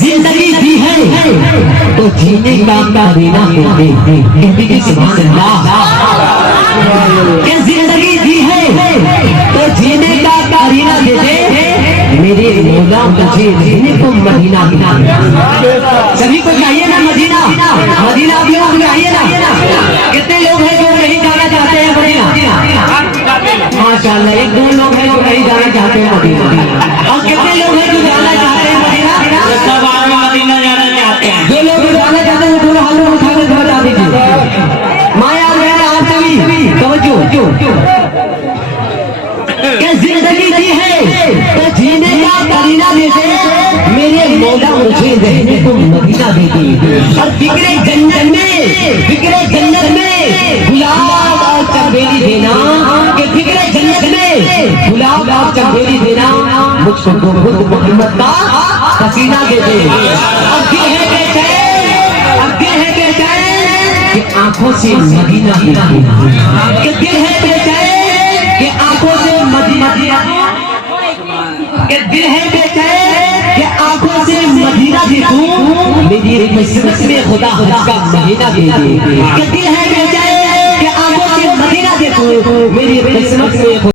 जिंदगी दी है तो जीने का देना है। सुभान अल्लाह। कि जिंदगी दी है तो जीने का कारीना दे दे मेरे मौला मुझे जीने को मदीना दिला। सभी को चाहिए ना मदीना, मदीना भी लोग चाहिए ना। कितने लोग हैं जो नहीं जाना चाहते हैं मदीना? माशाअल्लाह, एक दो लोग हैं जो नहीं जाना चाहते हैं मदीना। और कितने लोग हैं जो जाना चाहते हैं मदीना? सब आदमी मदीना जाना चाहते हैं। जो लोग जाना चाहते हैं थोड़ा हाथ में उठा के बता दीजिए। माया जिंदगी दी है तो जीने का करीना दे दे मेरे मौला मुझे रहने को मदीना दे दी। और फिक्रे जन्नत में गुलाब और चमेली देना, कि फिक्रे जन्नत में गुलाब और चमेली देना मुझको तो खुद मोहम्मद का पसीना दे दे। अब दिल है बेचैन, अब दिल है बेचैन कि आंखों से मदीना देखूं, कि दिल है बेचैन कि आंखों से मदीना, कि दिल है बेचैन कि आंखों से मदीना देखूं मेरी किस्मत में खुदा का महीना दे दे। कि दिल है बेचैन कि आंखों से मदीना देखूं मेरी किस्मत में